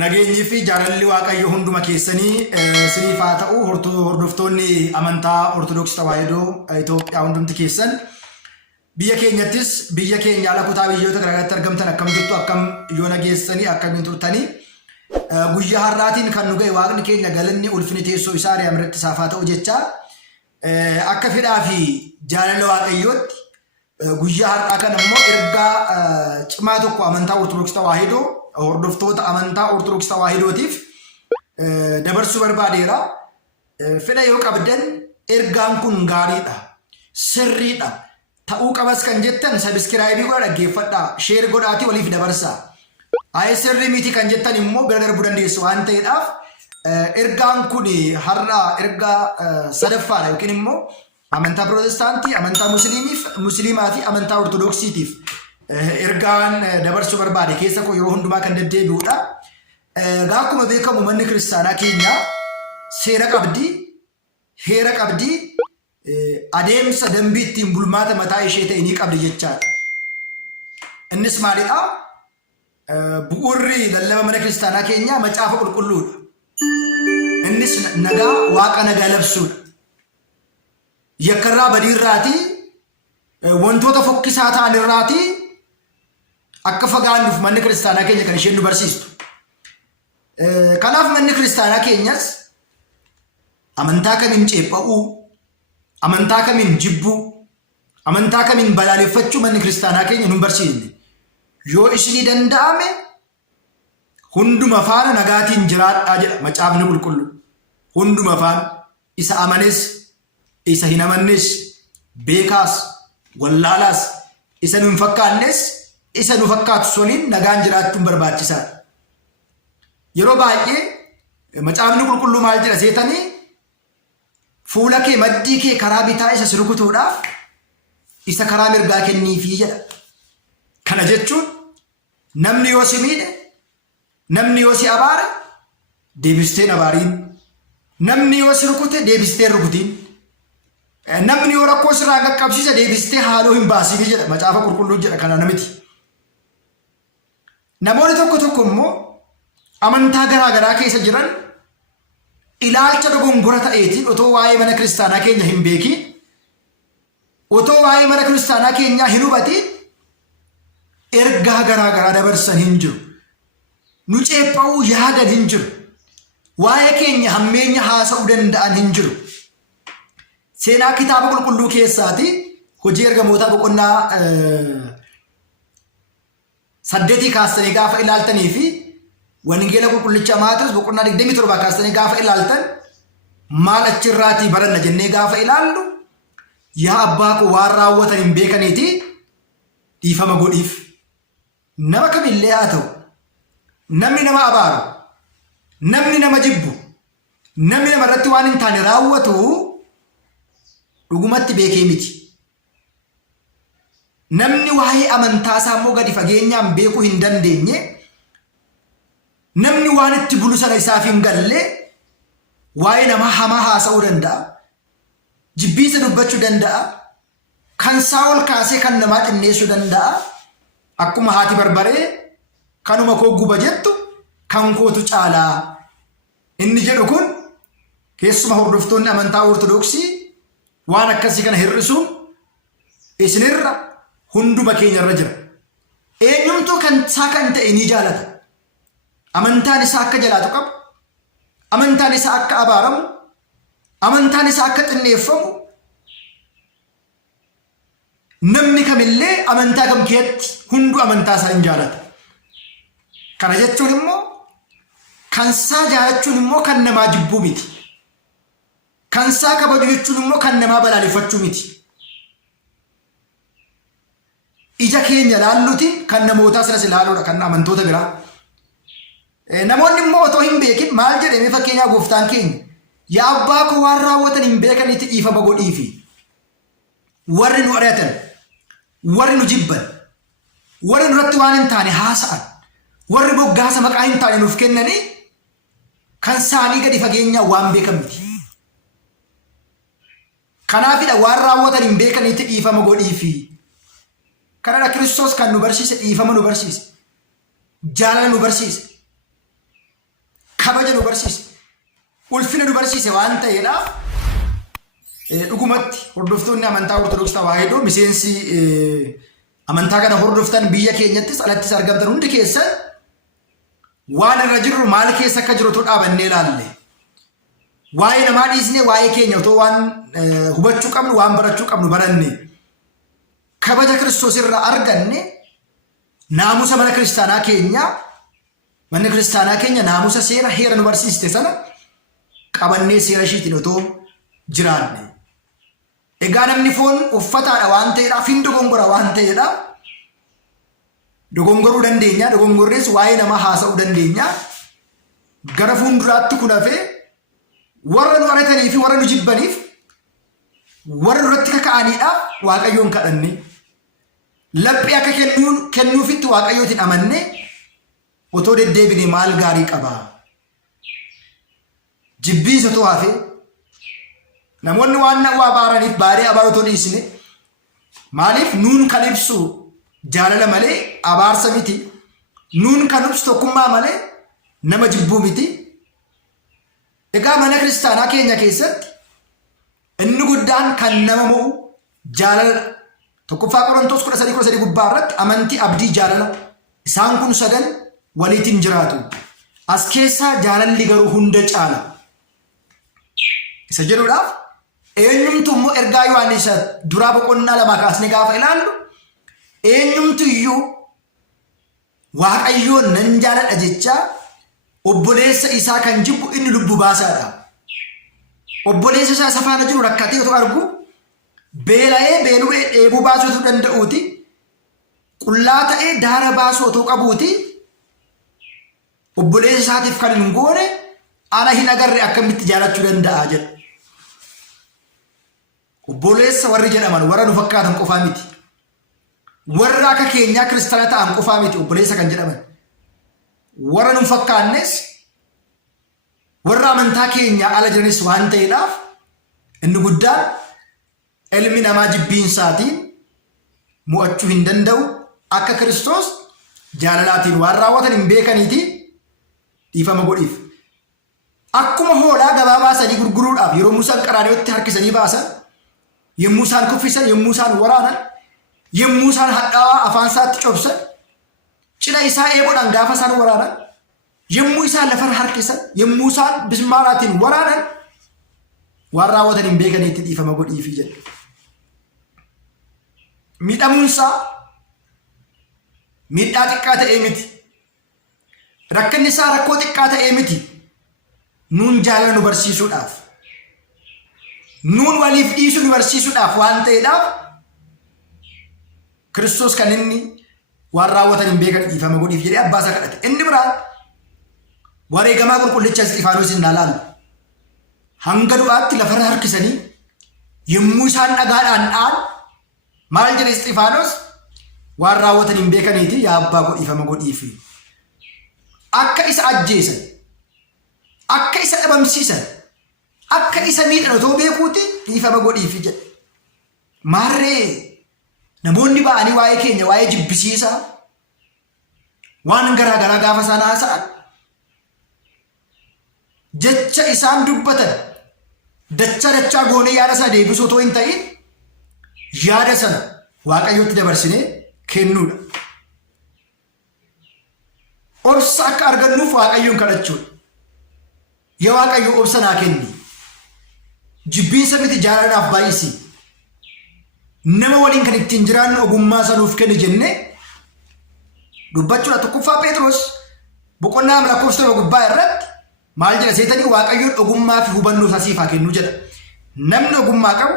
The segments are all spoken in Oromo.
Nageenyi fi jaalalli Waaqayyo hunduma keessanii siniif haa ta'u hordoftoonni amantaa Ortodoksii Tawaahidoo Itoophiyaa hundumti keessan biyya keenyattis biyya keenya ala kutaa biyyoota garaagaraatti argamtan akkam jirtu akkam yoo nageessanii akkamiin turtanii guyyaa har'aatiin kan nu ga'e Waaqni keenya galanni ulfinni teessoo isaa ari'am irratti isaaf haa ta'u jecha akka fedhaa fi jaalala Waaqayyootti guyyaa har'aa kana immoo ergaa cimaa tokko amantaa Ortodoksii Tawaahidoo hordoftoota amantaa Ortodoksii Tawaahidootiif dabarsuu barbaadeera. Fedha yoo qabdan ergaan kun gaariidha, sirriidha, ta'uu qabas kan jettan sabiskiraayibii godhaa dhaggeeffadhaa, sheer godhaatii waliif dabarsaa. Ayee sirrii miti kan jettan immoo bira darbuu dandeessu waan ta'eedhaaf ergaan kun har'a ergaa sadaffaadha yookiin immoo amantaa Pirootestaantii, amantaa Musliimaa fi amantaa Ortodoksiitiif ergaan dabarsuu barbaade keessa koo yeroo hundumaa kan deddeebi'udha. Akkuma beekamu manni kiristaanaa keenya seera qabdi, heera qabdi, adeemsa dambii ittiin bulmaata mataa ishee ta'e ni qabdi jechaadha. Innis maalidha? Bu'uurri lallaba mana kiristaanaa keenyaa macaafa qulqulluudha. Innis nagaa waaqa nagaa labsuudha. Yakkarraa badiirraatii wantoota fokkisaa ta'an irraatii akka fagaannuuf manni kiristaanaa keenya kan isheen nu barsiistu. Kanaaf manni kiristaanaa keenyas amantaa kamiin ceepha'uu, amantaa kamiin jibbuu, amantaa kamiin balaaleffachuu manni kiristaanaa keenya nu barsiisne. Yoo isinii danda'ame hunduma faana nagaatiin jiraadhaa jedha macaafni qulqullu. Hunduma faana isa amanes, isa hin amannes, beekaas, wallaalaas, isa nu hin fakkaannes, isa nu fakkaatu soliin nagaan jiraachuun barbaachisaadha. Yeroo baay'ee macaafni qulqulluu maal jedha seetanii fuula kee maddii kee karaa bitaa isa rukutuudhaaf isa karaa mirgaa kenniifii jedha. Kana jechuun namni yoo si miidhe, namni yoo si abaare deebistee abaariin, namni yoo si rukute deebistee rukutiin, namni yoo rakkoo sirraa qaqqabsiise deebistee haaloo hin baasiin jedha macaafa qulqulluu jedha. Kana namiti. Namoonni tokko immoo amantaa garaagaraa keessa jiran ilaalcha dogongora ta'eetiin otoo waa'ee mana kiristaanaa keenya hin beekiin, otoo waa'ee mana kiristaanaa keenyaa hin hubatiin ergaa garaagaraa dabarsan hin jiru. Nu ceepha'uu yaadan hin jiru. Waa'ee keenya hammeenya haasa'uu danda'an hin jiru. Seenaa kitaaba qulqulluu keessaati hojii ergamootaa boqonnaa 8 kaastanii gaafa ilaaltanii fi wangeela qulqullicha Maatewos boqonnaa 27 kaastanii gaafa ilaaltan maal achirraatii baranna jennee gaafa ilaallu yaa abbaa koo waan raawwatan hin beekaniiti dhiifama godhiif. Nama kamillee haa ta'u, namni nama abaaru, namni nama jibbu, namni nama irratti waan hin taane raawwatu dhugumatti beekee miti. Namni waa'ee amantaa isaa immoo gadi fageenyaan beekuu hin dandeenye, namni waan itti bulu sana isaaf hin galle waa'ee nama hamaa haasa'uu danda'a, jibbiinsa dubbachuu danda'a, kan isaa ol kaasee kan namaa xinneessuu danda'a. Akkuma haati barbaree kanuma koo guba jettu kan kootu caalaa inni jedhu kun keessuma hordoftoonni amantaa Ortodoksii waan akkasii kana hir'isuun isinirra hunduma keenya irra jira. Eenyumtuu kan isaa kan ta'e ni jaalata. Amantaan isaa akka jalaatu qabu, amantaan isaa akka abaaramu, amantaan isaa akka xinneeffamu namni kamillee amantaa kam keessatti hunduu amantaa isaa hin jaalata. Kana jechuun immoo kan isaa jaalachuun immoo kan namaa jibbuu miti. Kan isaa kabaju jechuun immoo kan namaa balaaleffachuu miti. Ija keenya laalluti kan namootaa silas ilaaluudha, kan amantoota biraa. Namoonni immoo otoo hin beekin maal jedhame fakkeenyaa gooftaan keenya yaa abbaa koo waan raawwatan hin beekanitti dhiifama godhiifi. Warri nu ari'atan, warri nu jibban, warri nurratti waan hin taane haasa'an, warri moggaasa maqaa hin taane nuuf kennanii kan saanii gadi fageenya waan beekan miti. Kanaafidha waan raawwatan hin beekanitti dhiifama godhiifi. Kanadha Kiristoos kan nu barsiise, dhiifama nu barsiise, jaalala nu barsiise, kabaja nu barsiise, ulfina nu barsiise waan ta'eedhaaf dhugumatti hordoftoonni amantaa Ortodoksii Tawaahidoo miseensi amantaa kana hordoftan biyya keenyattis alattis argamtan hundi keessan waan irra jirru maal keessa akka jiru dhaabannee ilaalle. Waa'ee namaa dhiisnee waa'ee keenya otoo waan hubachuu qabnu waan barachuu qabnu baranne. Kabaja Kiristoos irraa arganne naamusa mana kiristaanaa keenya manni kiristaanaa keenya naamusa seera heera nu barsiiste sana qabannee seera ishiitiin otoo jiraanne. Egaa namni foon uffataadha waan ta'eedhaaf hin dogongora waan ta'eedhaaf dogongoruu dandeenya. Dogongorrees waa'ee namaa haasa'uu dandeenya. Gara fuulduraatti kun hafee warra nu aratanii fi warra nu jibbaniif warra duratti kaka'aniidhaaf Waaqayyoon kadhanne. Laphee akka kennuufitti Waaqayyootiin amanne otoo deddeebine maal gaarii qaba. Jibbiinsa otoo hafee namoonni waan nawaa baaraniif baaree abaaruu otoo dhiisne maaliif nuun kan ibsu jaalala malee abaarsa miti. Nuun kan ibsu tokkummaa malee nama jibbuu miti. Egaa mana kiristaanaa keenya keessatti inni guddaan kan nama mo'u jaalala. Tokkoffaa Qorontos 13 gubbaa irratti amantii, abdii, jaalala isaan kun sadan waliitiin jiraatu. As keessaa jaalalli garuu hunda caala. Isa jedhuudhaaf eenyumtu immoo ergaa Yohaannis duraa boqonnaa 2 kaasnee gaafa ilaallu eenyumtu iyyuu Waaqayyoon nan jaaladha jechaa obboleessa isaa kan jibbu inni lubbu baasaadha. Obboleessa isaa isa faana jiru rakkatee otoo argu beela'ee beelu'ee dheebuu baasuu otoo danda'uuti. Qullaa ta'ee daara baasuu otoo qabuuti. Obboleessa isaatiif kan hin goone ana hin agarre akkamitti jaalachuu danda'a jedha. Obboleessa warri jedhaman warra nu fakkaatan qofaa miti. Warra akka keenyaa kiristaana ta'an qofaa miti obboleessa kan jedhaman. Warra nu fakkaannes warra amantaa keenyaa ala jiranis waan ta'eedhaaf inni guddaan ilmi namaa jibbiinsaatiin mo'achuu hin danda'u. Akka Kiristoos jaalalaatiin waan raawwatan hin beekaniiti dhiifama godhiif. Akkuma hoolaa gabaa baasanii gurguruudhaaf yeroo Musaan qaraaniyotti harkisanii baasan, yommuu isaan kuffisan, yommuu isaan waraanan, yommuu isaan hadhaawaa afaan isaatti cobsan, cina isaa eeboodhaan gaafa isaan waraanan, yommuu isaan lafarra harkisan, yommuu isaan bismaaraatiin waraanan waan raawwatan hin beekaniitti dhiifama godhiifi jedha. Miidhamuunsaa miidhaa xiqqaa ta'ee miti. Rakkinni isaa rakkoo xiqqaa ta'ee miti. Nuun jaalala nu barsiisuudhaaf, nuun waliif dhiisuu nu barsiisuudhaaf waan ta'eedhaaf Kiristoos kan inni waan raawwatan hin beekan dhiifama godhiif jedhee abbaa isaa kadhate. Inni biraan wareegamaa qulqullicha Isxifaanos hin ilaalu. Hanga du'aatti lafarra harkisanii yommuu isaan dhagaadhaan dha'an maal jedhe Isxifaanos? Waan raawwatan hin beekaniiti yaa abbaa godhiifama godhiifi. Akka isa ajjeesan, akka isa dhabamsiisan, akka isa miidhan otoo beekuuti dhiifama godhiifi jedhe. Maarree namoonni ba'anii waa'ee keenya waa'ee jibbisiisaa waan garaagaraa gaafa isaan haasa'an jecha isaan dubbatan dachaa goonee yaada sana deebisuu otoo hin ta'in yaada sana Waaqayyotti dabarsinee kennuudha. Obsa akka argannuuf Waaqayyoon kadhachuudha. Yaa Waaqayyo obsa naa kenni. Jibbiinsa miti jaalalaaf baay'isi. Nama waliin kan ittiin jiraannu ogummaa sanuuf kenni jennee dubbachuudha. Tokkoffaa Phexros boqonnaa lakkoofsa 7 gubbaa irratti maal jedha seetanii Waaqayyoon ogummaa fi hubannoo isaa siif haa kennu jedha. Namni ogummaa qabu,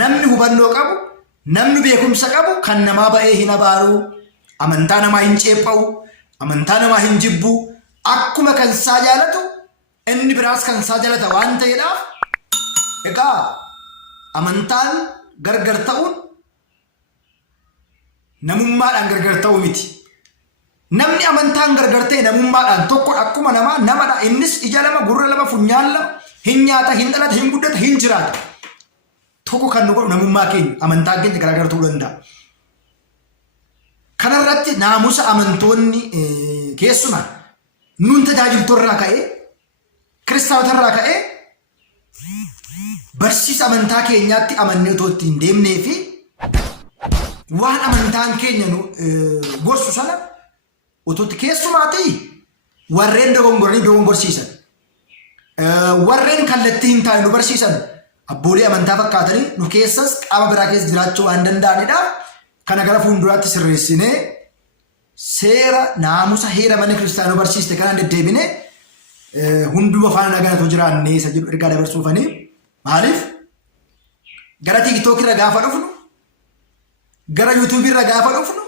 namni hubannoo qabu, namni beekumsa qabu kan namaa ba'ee hin abaaru, amantaa namaa hin ceepha'u, amantaa namaa hin jibbu, akkuma kan isaa jaalatu inni biraas kan isaa jaalata waan ta'eedhaaf egaa amantaan gargar ta'uun namummaadhaan gargar ta'uu miti. namni amantaan gargartee namummaadhaan tokko akkuma namadha innis ija lama gurra lama funyaan lama hin nyaata hin dhalata hin guddata hin jiraata tokko kan nu godhu namummaa keenya amantaan keenya garaagartuu danda'a. Kanarratti naamusa amantoonni keessumaa nuun tajaajiltoorraa ka'ee kiristaanotarraa ka'ee barsiisa amantaa keenyaatti amannee otoo ittiin deemnee fi waan amantaan keenya nu gorsu sana utuutti keessumaatii warreen dogongoranii dogongorsiisan warreen kallattii hin taane nu barsiisan abboolee amantaa fakkaatanii nu keessas qaama biraa keessa jiraachuu waan danda'anidha. Kana gara fuulduraatti sirreessinee seera naamusa heera mana kiristaanaa barsiiste kanaan deddeebine hunduma faana naganatu jiraannee isa jedhu ergaa dabarsuufanii maaliif gara TikTok irra gaafa dhufnu gara YouTube irra gaafa dhufnu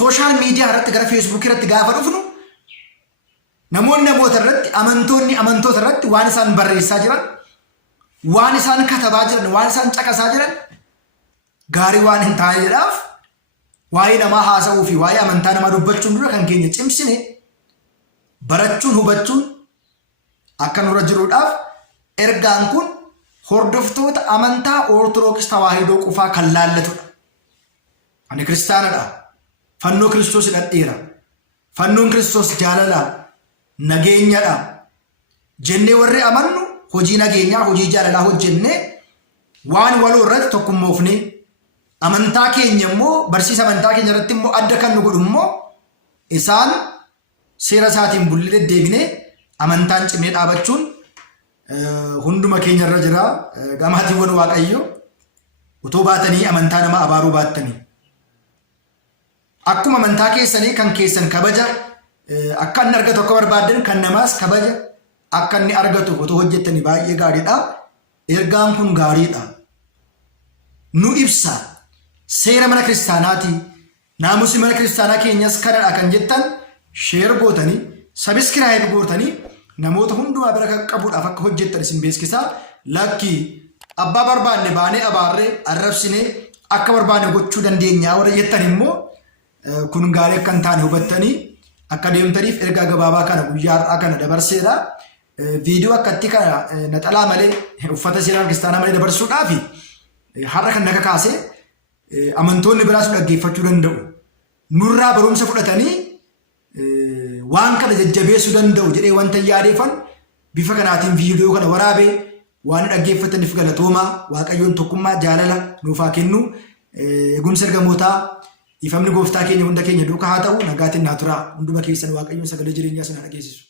social media irratti gara Facebook irratti gaafa dhufnu namoonni namoota irratti amantoota irratti waan isaan barreessaa jiran waan isaan katabaa jiran waan isaan caqasaa jiran gaarii waan hin taaneedhaaf waa'ee namaa haasa'uu fi waa'ee amantaa namaa dubbachuun dura kan keenya cimsine barachuun hubachuun akka nurra jiruudhaaf ergaan kun hordoftoota amantaa Ortodoksii Tawaahidoo qofaa kan laallatudha. Ani kiristaanadha. Fannoo Kiristoos hidhadheera. Fannoon Kiristoos jaalalaa nageenyadha. Jennee warri amannu hojii nageenyaa hojii jaalalaa hojjennee waan waloo irratti tokkummoofnee amantaa keenya immoo barsiisa amantaa keenya irratti immoo adda kan nu godhu immoo isaan seera isaatiin bullee deddeebinee amantaan cimee dhaabachuun hunduma keenya irra jira. Gamaatiiwwan Waaqayyo utoo baatanii amantaa nama abaaruu baattanii akkuma amantaa keessanii kan keessan kabaja akka inni argatu akka barbaaddan kan namaas kabaja akka inni argatu otoo hojjettanii baay'ee gaariidha. Ergaan kun gaariidha. Nu ibsa seera mana kiristaanaati naamusi mana kiristaanaa keenyas kanadha kan jettan sheer gootanii sabiskiraayib gootanii namoota hundumaa bira qaqqabuudhaaf akka hojjettan isin beeksisaa. Lakkii abbaa barbaanne baanee abaarree arrabsinee akka barbaanne gochuu dandeenyaa warra jettan immoo kun gaarii akka hin taane hubattanii akka deemtaniif ergaa gabaabaa kana guyyaa har'aa kana dabarseedha. Viidiyoo akkatti kana naxalaa malee uffata seera kiristaanaa malee dabarsuudhaaf har'a kan naka kaasee amantoonni biraas dhaggeeffachuu danda'u. Nurraa barumsa fudhatanii waan kana jajjabeessuu danda'u jedhee wanta yaadeeffan bifa kanaatiin viidiyoo kana waraabee waan dhaggeeffataniif galatoomaa. Waaqayyoon tokkummaa jaalala nuuf haa kennu. Eegumsa ergamootaa ifamni gooftaa keenya hunda keenya duukaa haa ta'u. Nagaatiin naa turaa. Hunduma keessan Waaqayyoon sagalee jireenyaa sana dhageessisu.